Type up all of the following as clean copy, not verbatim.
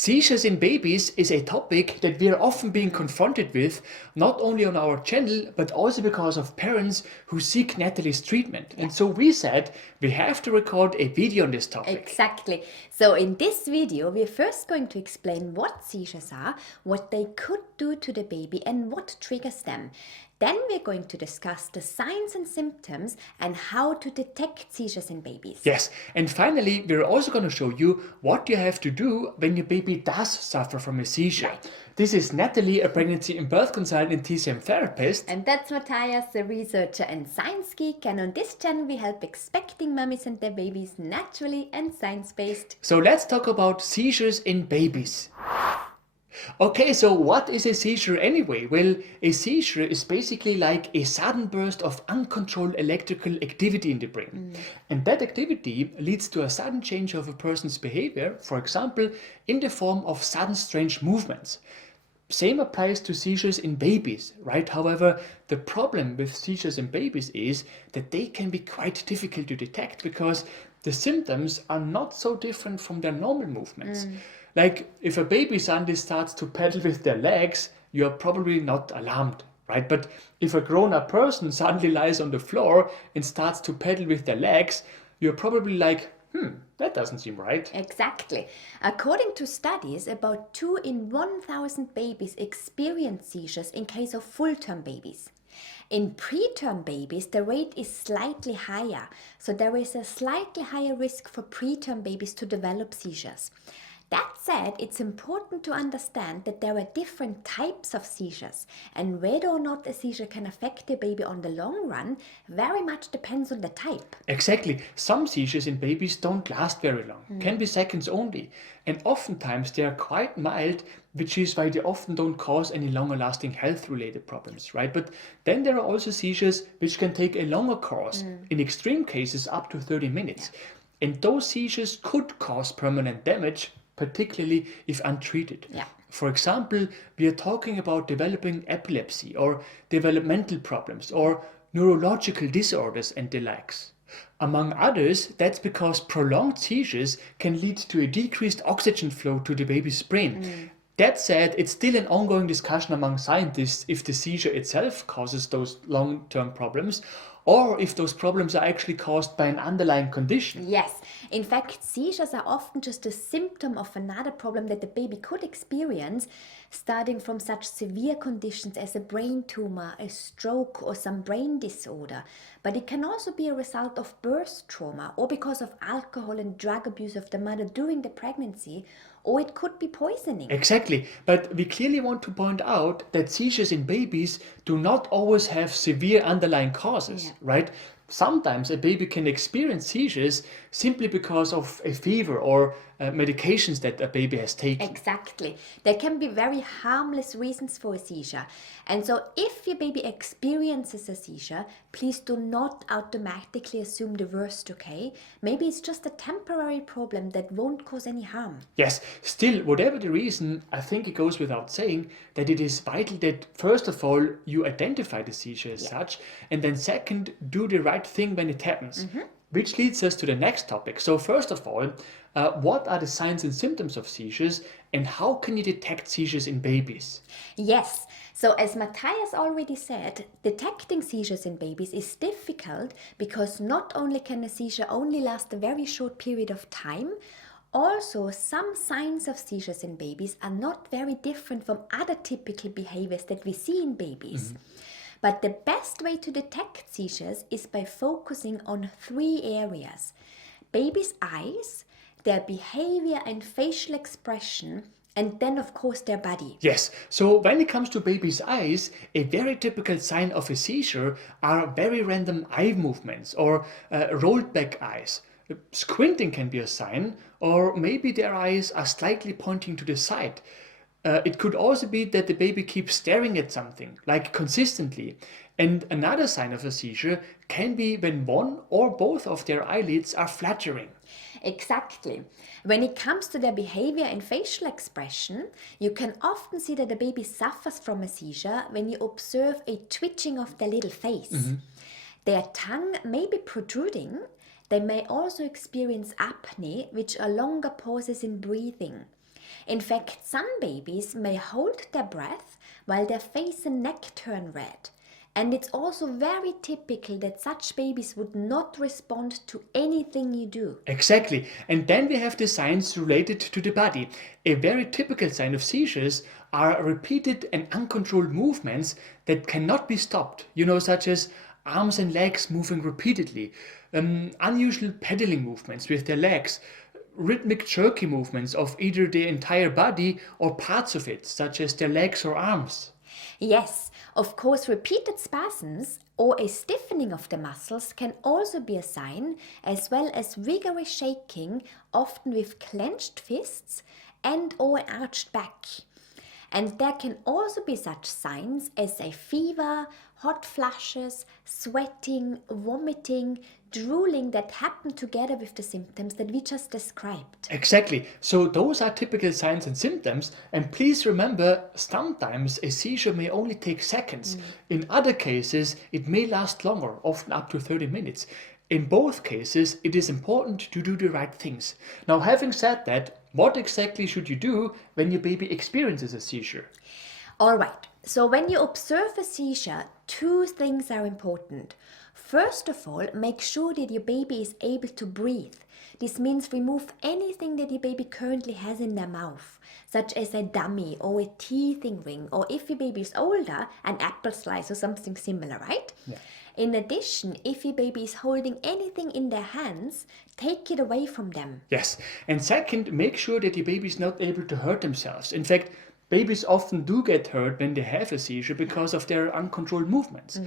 Seizures in babies is a topic that we are often being confronted with, not only on our channel, but also because of parents who seek Natalie's treatment. And so we said we have to record a video on this topic. Exactly. So in this video, we're first going to explain what seizures are, what they could do to the baby, and what triggers them. Then we're going to discuss the signs and symptoms and how to detect seizures in babies. Yes, and finally, we're also going to show you what you have to do when your baby does suffer from a seizure. Right. This is Natalie, a pregnancy and birth consultant and TCM therapist. And that's Matthias, the researcher and science geek. And on this channel, we help expecting mummies and their babies naturally and science-based. So let's talk about seizures in babies. Okay, so what is a seizure anyway? Well, a seizure is basically like a sudden burst of uncontrolled electrical activity in the brain. And that activity leads to a sudden change of a person's behavior, for example, in the form of sudden strange movements. Same applies to seizures in babies, right? However, the problem with seizures in babies is that they can be quite difficult to detect because the symptoms are not so different from their normal movements. Like if a baby suddenly starts to pedal with their legs, you're probably not alarmed, right? But if a grown-up person suddenly lies on the floor and starts to pedal with their legs, you're probably like, that doesn't seem right. Exactly. According to studies, about 2 in 1,000 babies experience seizures in case of full-term babies. In preterm babies, the rate is slightly higher, so there is a slightly higher risk for preterm babies to develop seizures. That said, it's important to understand that there are different types of seizures, and whether or not a seizure can affect the baby on the long run very much depends on the type. Exactly. Some seizures in babies don't last very long, can be seconds only, and oftentimes they are quite mild, which is why they often don't cause any longer lasting health related problems, right? But then there are also seizures which can take a longer course, in extreme cases up to 30 minutes. And those seizures could cause permanent damage, particularly if untreated. Yeah. For example, we are talking about developing epilepsy or developmental problems or neurological disorders and the likes. Among others, that's because prolonged seizures can lead to a decreased oxygen flow to the baby's brain. That said, it's still an ongoing discussion among scientists if the seizure itself causes those long-term problems or if those problems are actually caused by an underlying condition. Yes, in fact, seizures are often just a symptom of another problem that the baby could experience, starting from such severe conditions as a brain tumor, a stroke, or some brain disorder. But it can also be a result of birth trauma or because of alcohol and drug abuse of the mother during the pregnancy, or it could be poisoning. Exactly, but we clearly want to point out that seizures in babies do not always have severe underlying causes, right? Sometimes a baby can experience seizures simply because of a fever or medications that a baby has taken. Exactly. There can be very harmless reasons for a seizure. And so if your baby experiences a seizure, please do not automatically assume the worst, okay? Maybe it's just a temporary problem that won't cause any harm. Yes, still, whatever the reason, I think it goes without saying that it is vital that first of all you identify the seizure as such, and then second, do the right thing when it happens. Which leads us to the next topic. So first of all, what are the signs and symptoms of seizures and how can you detect seizures in babies? Yes, so as Matthias already said, detecting seizures in babies is difficult because not only can a seizure only last a very short period of time, also some signs of seizures in babies are not very different from other typical behaviors that we see in babies. But the best way to detect seizures is by focusing on 3 areas: baby's eyes, their behavior and facial expression, and then of course their body. Yes, so when it comes to baby's eyes, a very typical sign of a seizure are very random eye movements or rolled back eyes. Squinting can be a sign, or maybe their eyes are slightly pointing to the side. It could also be that the baby keeps staring at something, like consistently. And another sign of a seizure can be when one or both of their eyelids are fluttering. Exactly. When it comes to their behavior and facial expression, you can often see that a baby suffers from a seizure when you observe a twitching of their little face. Their tongue may be protruding. They may also experience apnea, which are longer pauses in breathing. In fact, some babies may hold their breath while their face and neck turn red. And it's also very typical that such babies would not respond to anything you do. Exactly. And then we have the signs related to the body. A very typical sign of seizures are repeated and uncontrolled movements that cannot be stopped, such as arms and legs moving repeatedly, unusual pedaling movements with their legs, rhythmic jerky movements of either the entire body or parts of it, such as their legs or arms. Yes, of course, repeated spasms or a stiffening of the muscles can also be a sign, as well as vigorous shaking, often with clenched fists and or an arched back. And there can also be such signs as a fever, hot flashes, sweating, vomiting, drooling that happen together with the symptoms that we just described. Exactly. So those are typical signs and symptoms. And please remember, sometimes a seizure may only take seconds. In other cases, it may last longer, often up to 30 minutes. In both cases, it is important to do the right things. Now, having said that, what exactly should you do when your baby experiences a seizure? Alright, so when you observe a seizure, two things are important. First of all, make sure that your baby is able to breathe. This means remove anything that your baby currently has in their mouth, such as a dummy or a teething ring, or if your baby is older, an apple slice or something similar, right? Yeah. In addition, if your baby is holding anything in their hands, take it away from them. Yes. And second, make sure that your baby is not able to hurt themselves. In fact, babies often do get hurt when they have a seizure because of their uncontrolled movements.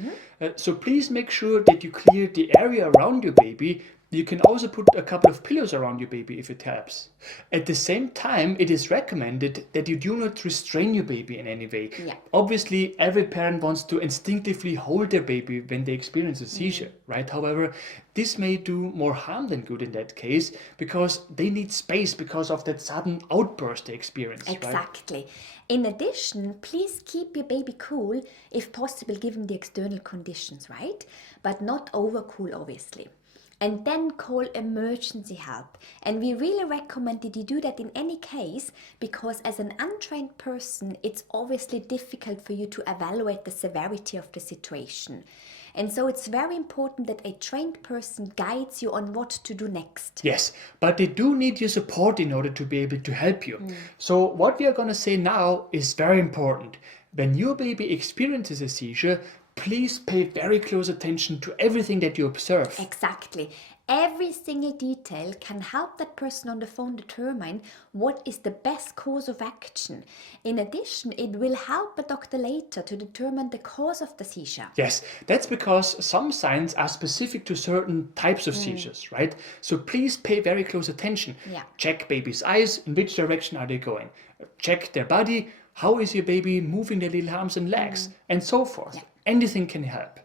So please make sure that you clear the area around your baby. You can also put a couple of pillows around your baby if it helps. At the same time, it is recommended that you do not restrain your baby in any way. Yeah. Obviously, every parent wants to instinctively hold their baby when they experience a seizure, right? However, this may do more harm than good in that case because they need space because of that sudden outburst they experience, right? Exactly. In addition, please keep your baby cool if possible given the external conditions, right? But not over cool, obviously. And then call emergency help. And we really recommend that you do that in any case because as an untrained person, it's obviously difficult for you to evaluate the severity of the situation. And so it's very important that a trained person guides you on what to do next. Yes, but they do need your support in order to be able to help you. So what we are going to say now is very important. When your baby experiences a seizure, please pay very close attention to everything that you observe. Exactly. Every single detail can help that person on the phone determine what is the best course of action. In addition, it will help a doctor later to determine the cause of the seizure. Yes, that's because some signs are specific to certain types of seizures, right? So please pay very close attention. Yeah. Check baby's eyes, in which direction are they going? Check their body, how is your baby moving their little arms and legs, and so forth. Yeah. Anything can help.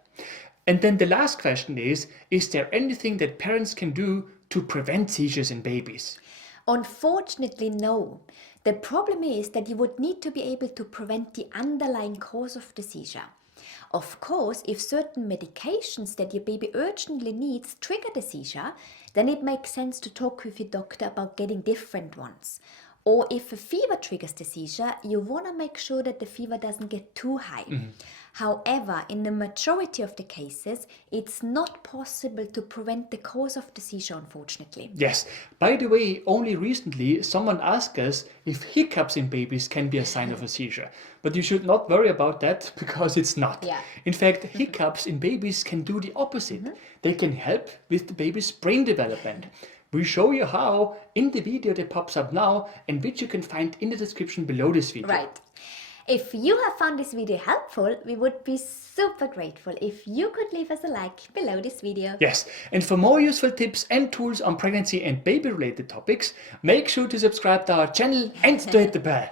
And then the last question is there anything that parents can do to prevent seizures in babies? Unfortunately, no. The problem is that you would need to be able to prevent the underlying cause of the seizure. Of course, if certain medications that your baby urgently needs trigger the seizure, then it makes sense to talk with your doctor about getting different ones. Or if a fever triggers the seizure, you want to make sure that the fever doesn't get too high. However, in the majority of the cases, it's not possible to prevent the cause of the seizure, unfortunately. Yes. By the way, only recently someone asked us if hiccups in babies can be a sign of a seizure. But you should not worry about that because it's not. Yeah. In fact, hiccups in babies can do the opposite. They can help with the baby's brain development. We show you how in the video that pops up now and which you can find in the description below this video. Right. If you have found this video helpful, we would be super grateful if you could leave us a like below this video. Yes, and for more useful tips and tools on pregnancy and baby related topics, make sure to subscribe to our channel and to hit the bell.